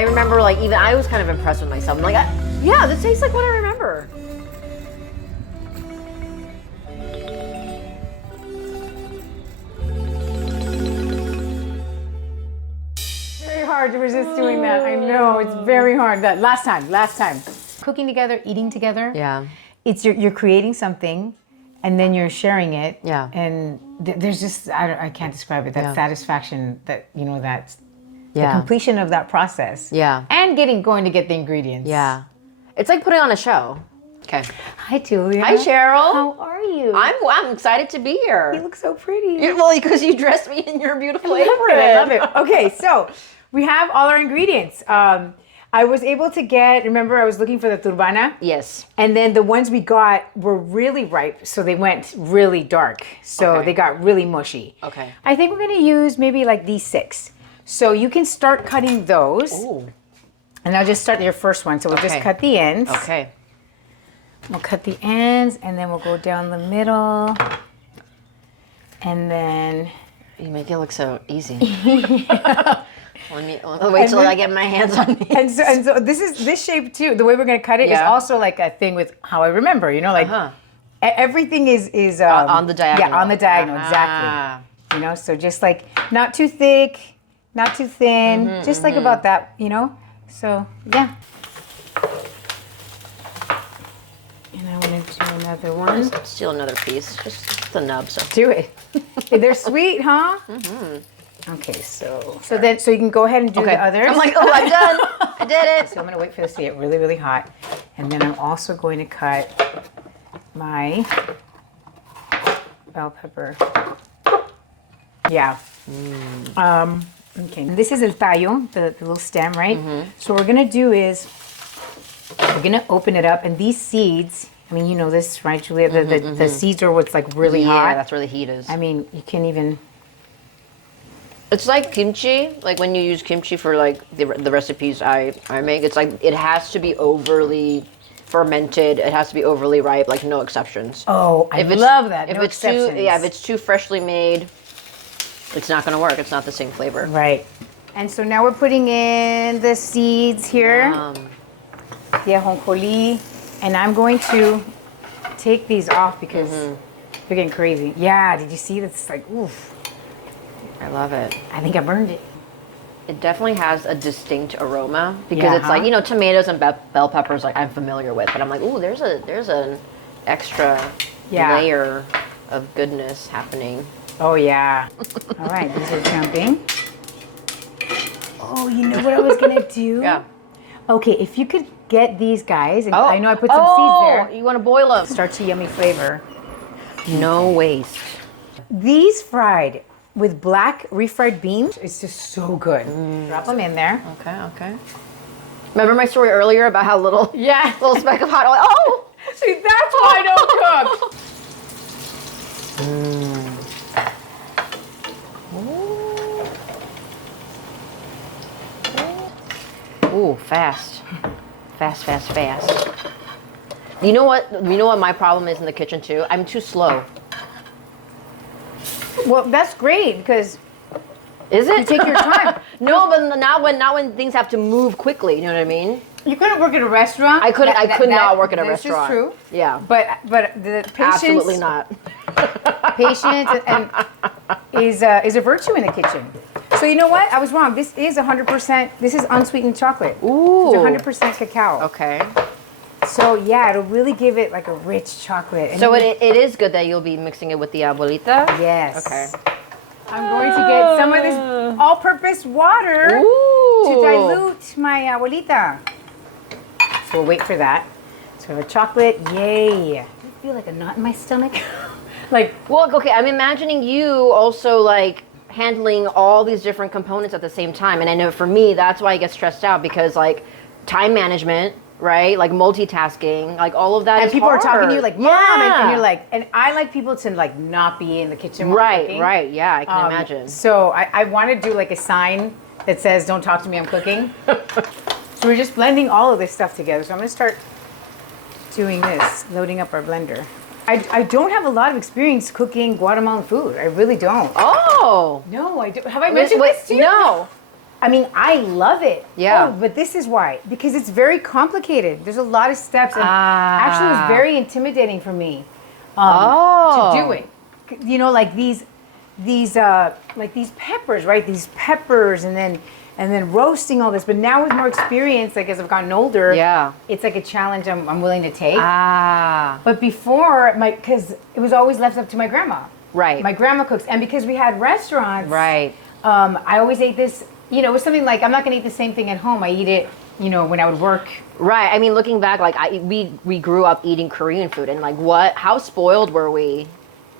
I remember like even I was kind of impressed with myself. I'm like, yeah, this tastes like what I remember. Very hard to resist doing that. I know, it's very hard. That last time. Cooking together, eating together. Yeah. It's you're creating something and then you're sharing it. Yeah. And there's just, I can't describe it, that satisfaction that, that's the Yeah. completion of that process. Yeah. And going to get the ingredients. Yeah. It's like putting on a show. Okay. Hi, Julia. Hi, Cheryl. How are you? I'm excited to be here. You look so pretty. Well, because you dressed me in your beautiful apron. I love it. Okay, so we have all our ingredients. I was able to remember I was looking for the turbana. Yes. And then the ones we got were really ripe, so they went really dark. So they got really mushy. Okay. I think we're gonna use maybe like these 6. So you can start cutting those. Ooh. And I'll just start your first one. So we'll just cut the ends. Okay. We'll cut the ends and then we'll go down the middle. And then... You make it look so easy. Let me wait till I get my hands on these. And so this shape too, the way we're gonna cut it is also like a thing with how I remember, everything is on the diagonal. Yeah, on the diagonal, exactly. So just like not too thick, not too thin, just like about that, So yeah. And I want to do another one. Let's steal another piece, just the nub. So do it. They're sweet, huh? Okay, so you can go ahead and do the others. I'm like, oh, I'm done. I did it. So I'm gonna wait for this to get really, really hot. And then I'm also going to cut my bell pepper. Yeah. Okay, this is el tallo, the little stem, right? So what we're gonna do is, we're gonna open it up, and these seeds, I mean, you know this, right, Julia? The seeds are what's like really hot. Yeah, that's where the heat is. I mean, you can even... It's like kimchi, like when you use kimchi for like the recipes I make, it's like it has to be overly fermented, it has to be overly ripe, like no exceptions. Oh, I love that, no exceptions. If it's too freshly made, it's not gonna work, it's not the same flavor. Right. And so now we're putting in the seeds here, the ajonjolí, and I'm going to take these off because they're getting crazy. Yeah, did you see? That's like, oof. I love it. I think I burned it. It definitely has a distinct aroma because it's like, tomatoes and bell peppers like I'm familiar with, but I'm like, ooh, there's an extra layer of goodness happening. Oh yeah. All right, these are jumping. Oh, you know what I was gonna do? Yeah. Okay, if you could get these guys, and I know I put some seeds there. You want to boil them. Starchy, yummy flavor. No waste. These fried with black refried beans, it's just so good. Drop them in there. Okay. Remember my story earlier about how little speck of hot oil? Oh! See, that's why I don't cook. Ooh, fast. Fast. You know what my problem is in the kitchen too? I'm too slow. Well, that's great because is it? You take your time. No, but not when things have to move quickly. You know what I mean? You couldn't work at a restaurant. I could not work at a restaurant. This is true. Yeah. But the patience. Absolutely not. Patience is a virtue in the kitchen. So you know what? I was wrong. This is 100%. This is unsweetened chocolate. Ooh. It's 100% cacao. Okay. So yeah, it'll really give it like a rich chocolate. So it is good that you'll be mixing it with the abuelita? Yes. Okay. I'm going to get some of this all-purpose water to dilute my abuelita. So we'll wait for that. So we have a chocolate. Yay. I feel like a knot in my stomach. Well, okay, I'm imagining you also like handling all these different components at the same time. And I know for me, that's why I get stressed out because like time management, right? Like multitasking, like all of that and is people hard. are talking to you like, Mom, and you're like, and I like people to like not be in the kitchen while I'm cooking. Right, yeah, I can imagine. So I want to do like a sign that says, don't talk to me, I'm cooking. So we're just blending all of this stuff together. So I'm gonna start doing this, loading up our blender. I don't have a lot of experience cooking Guatemalan food. I really don't. Oh! No, I don't. Have I mentioned this to you? No. I mean, I love it. Yeah. Oh, but this is why. Because it's very complicated. There's a lot of steps. And actually, it was very intimidating for me to do it. You know, like these peppers, right? These peppers, and then roasting all this. But now with more experience, like as I've gotten older, it's like a challenge I'm willing to take. But before, because it was always left up to my grandma. Right. My grandma cooks, and because we had restaurants, Right. I always ate this. You know, it was something like I'm not gonna eat the same thing at home. I eat it, you know, when I would work. Right. I mean, looking back, like we grew up eating Korean food, and like how spoiled were we,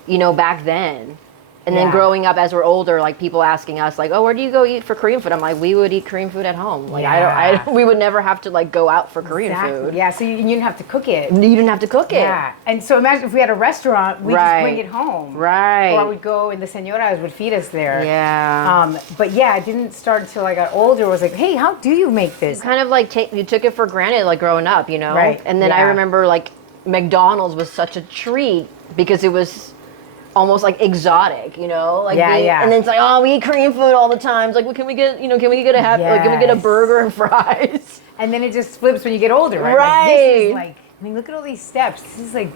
you know, back then? And then growing up as we're older, like people asking us, like, "Oh, where do you go eat for Korean food?" I'm like, "We would eat Korean food at home. Like, we would never have to like go out for Korean food. Yeah, so you didn't have to cook it. You didn't have to cook it. Yeah, and so imagine if we had a restaurant, we just bring it home. Right. Or we'd go, and the señoras would feed us there. Yeah. But yeah, it didn't start until I got older. It was like, hey, how do you make this? Kind of like you took it for granted, like growing up, you know. Right. And then I remember like McDonald's was such a treat because it was almost like exotic, you know, like and then it's like, oh, we eat Korean food all the time. It's like, well, can we get can we get a burger and fries? And then it just flips when you get older, right? Right. Like, this is like, I mean, look at all these steps. This is like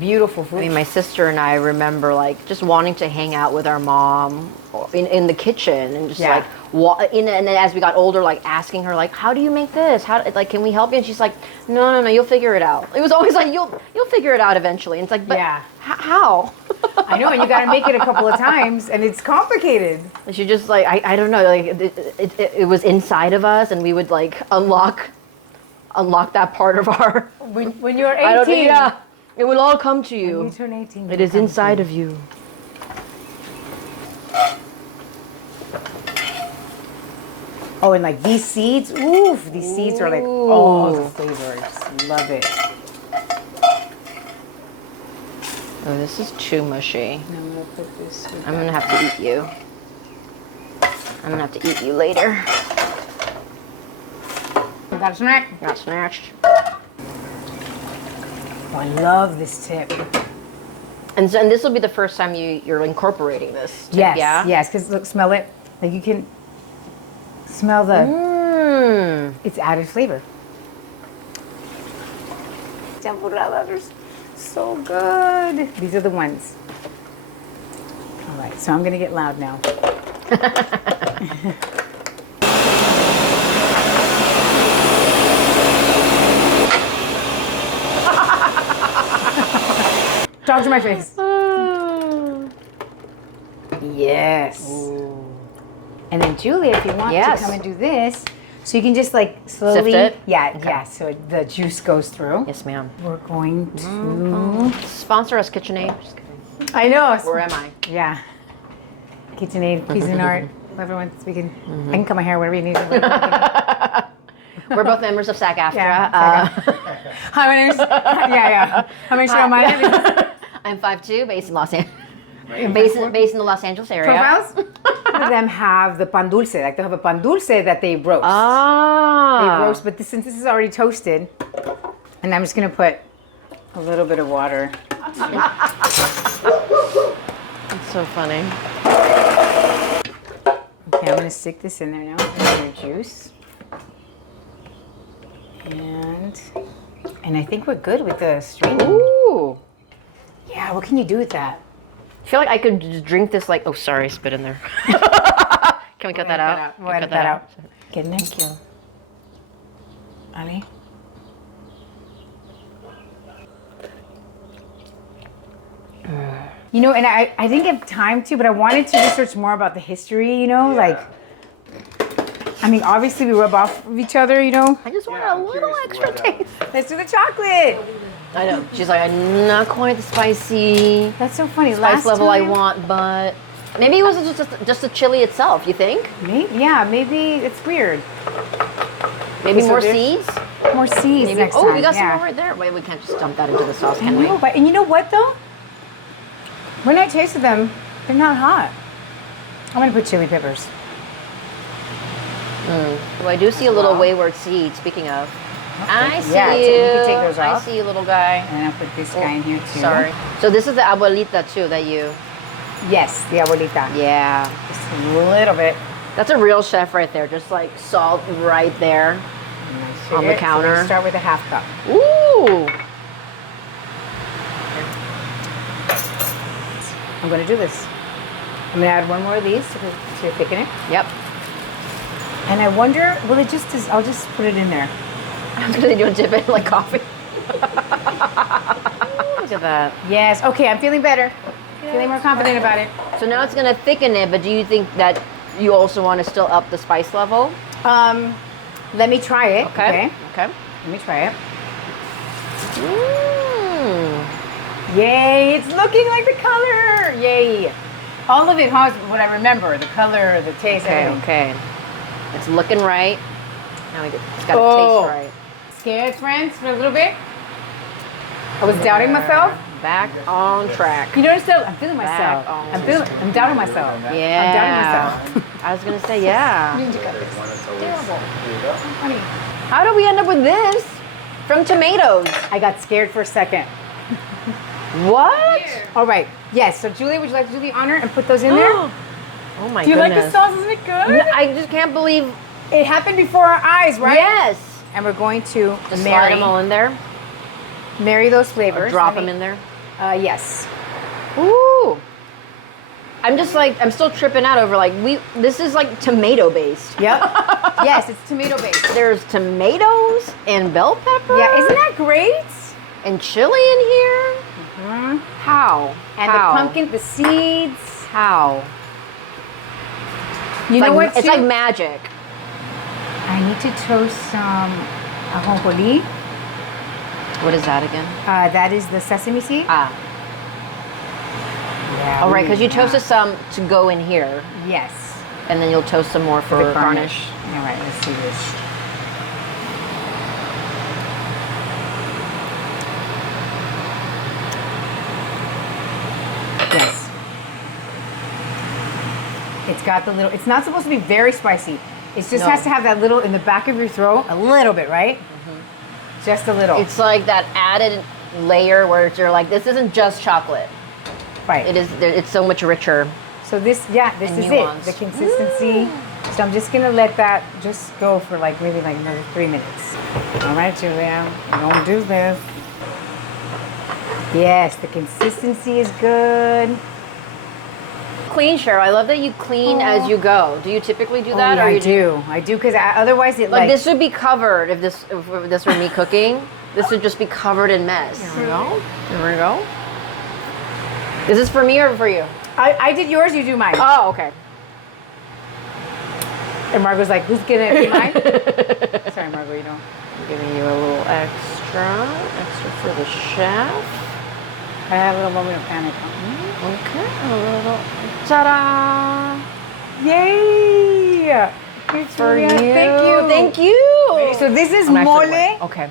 beautiful food. I mean, my sister and I remember like just wanting to hang out with our mom in the kitchen and just like and then as we got older, like asking her like, how do you make this? How like can we help you? And she's like, no, you'll figure it out. It was always like you'll figure it out eventually. And it's like, but how? I know, and you got to make it a couple of times, and it's complicated. She just like I don't know, like it was inside of us, and we would like unlock that part of our. When you're 18, it will all come to you. When you turn 18, it is inside of you. Oh, and like these seeds, oof! These seeds are like, oh, the flavors, love it. Oh, this is too mushy. I'm gonna put this. I'm gonna have to eat you. I'm gonna have to eat you later. Got a snack? Got snatched. Oh, I love this tip. And this will be the first time you're incorporating this tip, Yes, yeah? yes, because look, smell it. Like you can smell the, it's added flavor. Tempuradas are so good. These are the ones. All right, so I'm gonna get loud now. Talk to my face. Yes. Ooh. And then Julia, if you want to come and do this, so you can just like slowly, sift it? Yeah, so the juice goes through. Yes, ma'am. We're going to Sponsor us, KitchenAid. Just kidding. I know. Where am I? Yeah. KitchenAid, Cuisinart, everyone speaking. I can cut my hair wherever you need. We're both members of SAG-AFTRA. Yeah, hi, my name's Hi, my name's Cheryl Umaña. I'm 5'2", based in Los Angeles. Based in the Los Angeles area. Profiles? Some of them have the pan dulce. Like they have a pan dulce that they roast. Ah. They roast, but since this is already toasted, and I'm just gonna put a little bit of water. It's so funny. Okay, I'm gonna stick this in there now. There's your juice. And I think we're good with the straining. Ooh. Yeah, what can you do with that? I feel like I could just drink this like, oh, sorry, spit in there. Can we cut that out? We'll edit that out. Get in there. Thank you. Ali? You know, and I didn't get time to, but I wanted to research more about the history, you know, like, I mean, obviously we rub off of each other, you know. I just want a little extra taste. Let's do the chocolate. I know. She's like, I'm not quite the spicy That's so funny. spice level I want, but maybe it was just the chili itself, you think? Maybe it's weird. Maybe So more there's seeds? More seeds Maybe, next time. oh, we got some more right there. Wait, we can't just dump that into the sauce, can we? No, but and you know what though? When I tasted them, they're not hot. I'm gonna put chili peppers. Well, I do see a little wayward seed, speaking of. I see Yeah, you. you can take those I off. see you, little guy. And I'll put this guy in here too. Sorry. So this is the abuelita too that you... Yes, the abuelita. Yeah. Just a little bit. That's a real chef right there. Just like salt right there on the counter. So start with a half cup. Ooh. I'm going to do this. I'm going to add one more of these to thicken it. Yep. And I wonder, will it just, I'll just put it in there. After you don't dip it like coffee. Look at that. Yes. Okay, I'm feeling better. Feeling more confident about it. So now it's gonna thicken it, but do you think that you also want to still up the spice level? Let me try it. Okay. Let me try it. Mm. Yay! It's looking like the color. Yay! All of it has what I remember: the color, the taste. Everything. Okay. It's looking right. Now it's got to taste right. Scared, friends, for a little bit. I was doubting myself. Back on track. You notice that I'm feeling myself. Back on I'm doubting myself. Yeah. I'm doubting myself. I was gonna say yeah. Funny. How do we end up with this? From tomatoes. I got scared for a second. What? All right. Yes. So Julie, would you like to do the honor and put those in there? Oh my Do you goodness. like the sauce? Isn't it good? I just can't believe. It happened before our eyes, right? Yes. And we're going to Just slide them all in there. marry those flavors. Drop them in there. Yes. Ooh. I'm still tripping out over this is like tomato based. Yep. Yes, it's tomato based. There's tomatoes and bell pepper. Yeah, isn't that great? And chili in here. Mm-hmm. How? And How? the pumpkin, the seeds. How? You know what? It's too? like magic. I need to toast some ajonjolí. What is that again? That is the sesame seed. Ah. Yeah. All right, because you toasted some to go in here, Yes. and then you'll toast some more for The garnish. All right, let's see this. Yes. It's got the little, it's not supposed to be very spicy. It just No. has to have that little in the back of your throat, a little bit, right? Just a little. It's like that added layer where you're like, this isn't just chocolate. right. It is. It's so much richer. So this, this And is nuance. it. The consistency. So I'm just gonna let that just go for maybe another 3 minutes. All right, Julia, we're gonna do this. Yes, the consistency is good. Clean, Cheryl. I love that you clean as you go. Do you typically do that? Oh, yeah, or you I do, because otherwise it Like this would be covered if this were me cooking. This would just be covered in mess. There we go. There we go. Is this for me or for you? I did yours, you do mine. Oh, okay. And Margot's like, who's gonna do mine? Sorry, Margot, you don't. I'm giving you a little extra for the chef. I had a little moment of panic. Okay, a little. Ta-da! Yay! For you. Thank you. Thank you. So this is I'm mole. actually- Okay.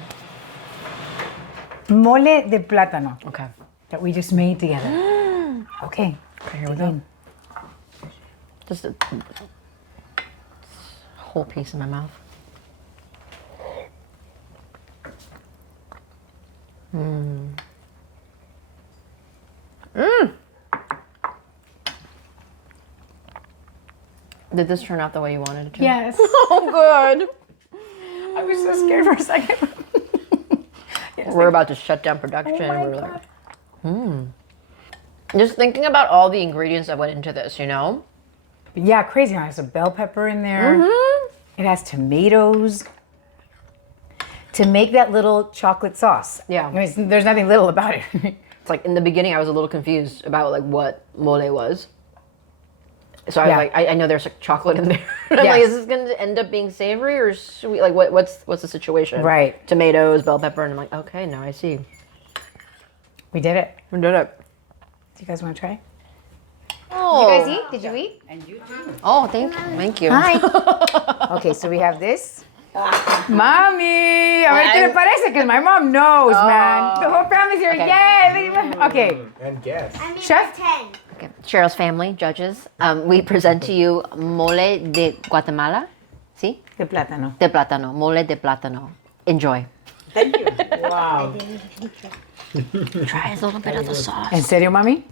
Mole de plátano Okay. that we just made together. Okay. Here we go. Just a whole piece in my mouth. Did this turn out the way you wanted it to? Yes. Oh, good. I was so scared for a second. We're about to shut down production. Oh my We're God. Just thinking about all the ingredients that went into this, you know? Yeah, crazy. It has a bell pepper in there. Mm-hmm. It has tomatoes. To make that little chocolate sauce. Yeah. I mean, there's nothing little about it. It's like in the beginning, I was a little confused about like what mole was. So I was Yeah. like, I know there's like chocolate in there. I'm like, Yes. is this going to end up being savory or sweet? Like, what's the situation? Right. Tomatoes, bell pepper, and I'm like, okay, now I see. We did it. We did it. Do you guys want to try? Oh. Did you guys eat? Did you eat? Oh, thank you. Hi. Okay, so we have this. Mommy! A ver qué le parece, because my mom knows, man. The whole family's here. Okay. Yay! Okay. And guess. Chef? 10. Okay. Cheryl's family, judges, we present to you mole de Guatemala. See? De plátano. De plátano. Mole de plátano. Enjoy. Thank you. Wow. Try a little bit of the sauce. ¿En serio, mami?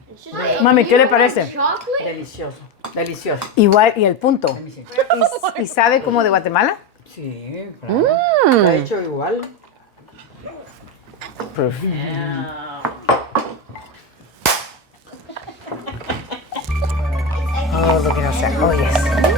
Mami, ¿qué le parece? Chocolate? Delicioso. Delicioso. Igual, y el punto. Let me see. ¿Y sabe como de Guatemala? Sí, claro. Está hecho igual. Oh, look at us. Oh, yes.